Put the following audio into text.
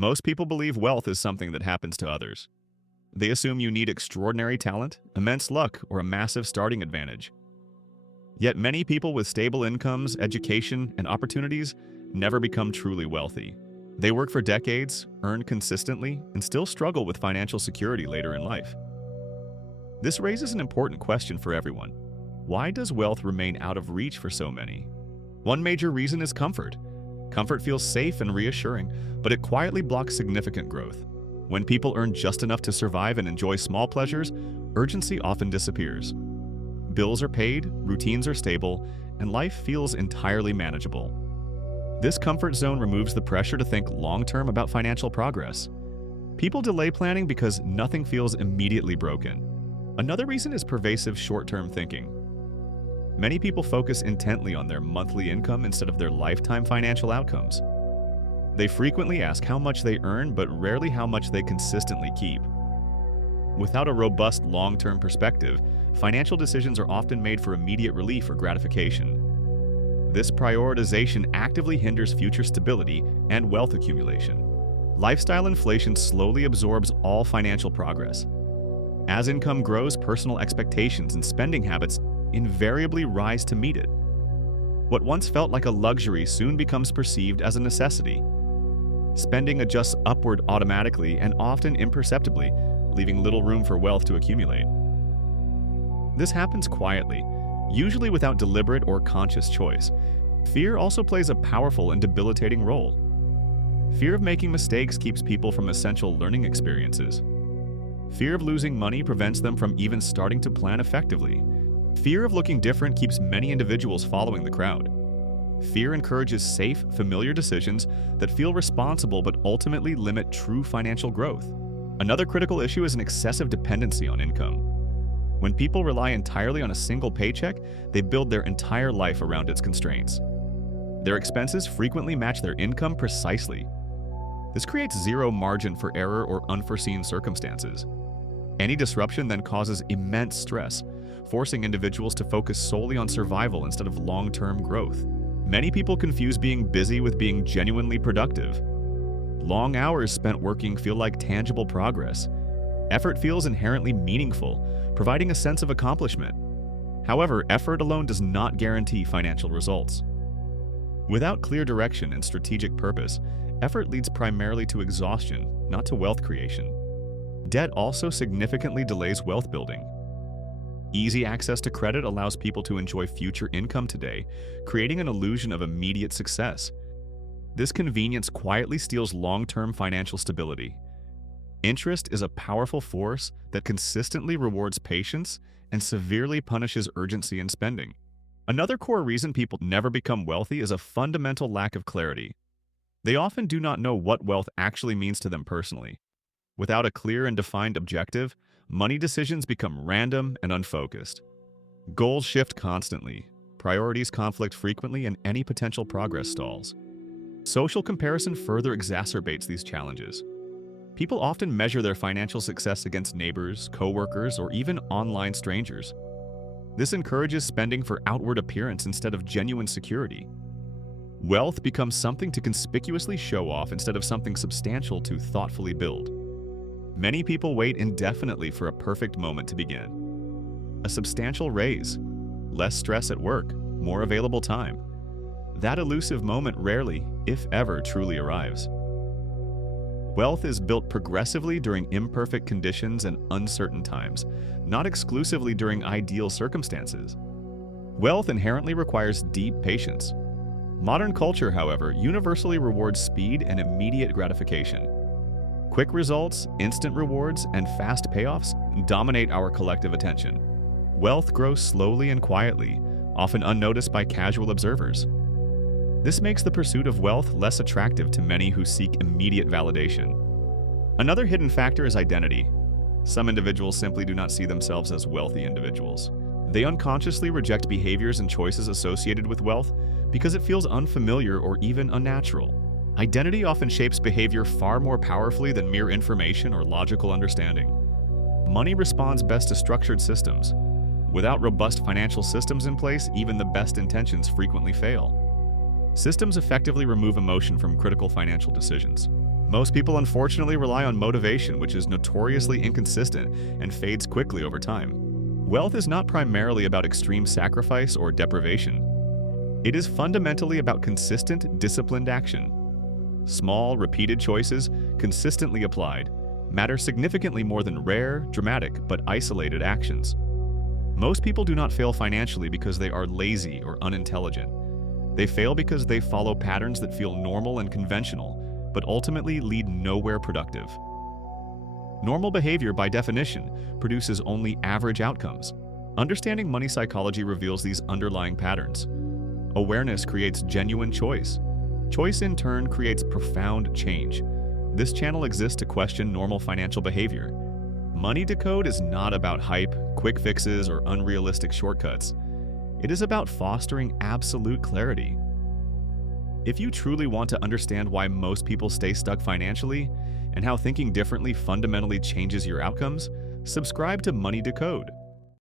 Most people believe wealth is something that happens to others. They assume you need extraordinary talent, immense luck, or a massive starting advantage. Yet many people with stable incomes, education, and opportunities never become truly wealthy. They work for decades, earn consistently, and still struggle with financial security later in life. This raises an important question for everyone. Why does wealth remain out of reach for so many? One major reason is comfort. Comfort feels safe and reassuring, but it quietly blocks significant growth. When people earn just enough to survive and enjoy small pleasures, urgency often disappears. Bills are paid, routines are stable, and life feels entirely manageable. This comfort zone removes the pressure to think long-term about financial progress. People delay planning because nothing feels immediately broken. Another reason is pervasive short-term thinking. Many people focus intently on their monthly income instead of their lifetime financial outcomes. They frequently ask how much they earn, but rarely how much they consistently keep. Without a robust long-term perspective, financial decisions are often made for immediate relief or gratification. This prioritization actively hinders future stability and wealth accumulation. Lifestyle inflation slowly absorbs all financial progress. As income grows, personal expectations and spending habits invariably rise to meet it. What once felt like a luxury soon becomes perceived as a necessity. Spending adjusts upward automatically and often imperceptibly, leaving little room for wealth to accumulate. This happens quietly, usually without deliberate or conscious choice. Fear also plays a powerful and debilitating role. Fear of making mistakes keeps people from essential learning experiences. Fear of losing money prevents them from even starting to plan effectively. Fear of looking different keeps many individuals following the crowd. Fear encourages safe, familiar decisions that feel responsible but ultimately limit true financial growth. Another critical issue is an excessive dependency on income. When people rely entirely on a single paycheck, they build their entire life around its constraints. Their expenses frequently match their income precisely. This creates zero margin for error or unforeseen circumstances. Any disruption then causes immense stress, forcing individuals to focus solely on survival instead of long-term growth. Many people confuse being busy with being genuinely productive. Long hours spent working feel like tangible progress. Effort feels inherently meaningful, providing a sense of accomplishment. However, effort alone does not guarantee financial results. Without clear direction and strategic purpose, effort leads primarily to exhaustion, not to wealth creation. Debt also significantly delays wealth building. Easy access to credit allows people to enjoy future income today, creating an illusion of immediate success. This convenience quietly steals long-term financial stability. Interest is a powerful force that consistently rewards patience and severely punishes urgency in spending. Another core reason people never become wealthy is a fundamental lack of clarity. They often do not know what wealth actually means to them personally. Without a clear and defined objective, money decisions become random and unfocused. Goals shift constantly, priorities conflict frequently, and any potential progress stalls. Social comparison further exacerbates these challenges. People often measure their financial success against neighbors, coworkers, or even online strangers. This encourages spending for outward appearance instead of genuine security. Wealth becomes something to conspicuously show off instead of something substantial to thoughtfully build. Many people wait indefinitely for a perfect moment to begin. A substantial raise, less stress at work, more available time. That elusive moment rarely, if ever, truly arrives. Wealth is built progressively during imperfect conditions and uncertain times, not exclusively during ideal circumstances. Wealth inherently requires deep patience. Modern culture, however, universally rewards speed and immediate gratification. Quick results, instant rewards, and fast payoffs dominate our collective attention. Wealth grows slowly and quietly, often unnoticed by casual observers. This makes the pursuit of wealth less attractive to many who seek immediate validation. Another hidden factor is identity. Some individuals simply do not see themselves as wealthy individuals. They unconsciously reject behaviors and choices associated with wealth because it feels unfamiliar or even unnatural. Identity often shapes behavior far more powerfully than mere information or logical understanding. Money responds best to structured systems. Without robust financial systems in place, even the best intentions frequently fail. Systems effectively remove emotion from critical financial decisions. Most people unfortunately rely on motivation, which is notoriously inconsistent and fades quickly over time. Wealth is not primarily about extreme sacrifice or deprivation. It is fundamentally about consistent, disciplined action. Small, repeated choices, consistently applied, matter significantly more than rare, dramatic, but isolated actions. Most people do not fail financially because they are lazy or unintelligent. They fail because they follow patterns that feel normal and conventional, but ultimately lead nowhere productive. Normal behavior, by definition, produces only average outcomes. Understanding money psychology reveals these underlying patterns. Awareness creates genuine choice. Choice, in turn, creates profound change. This channel exists to question normal financial behavior. Money Decode is not about hype, quick fixes, or unrealistic shortcuts. It is about fostering absolute clarity. If you truly want to understand why most people stay stuck financially and how thinking differently fundamentally changes your outcomes, subscribe to Money Decode.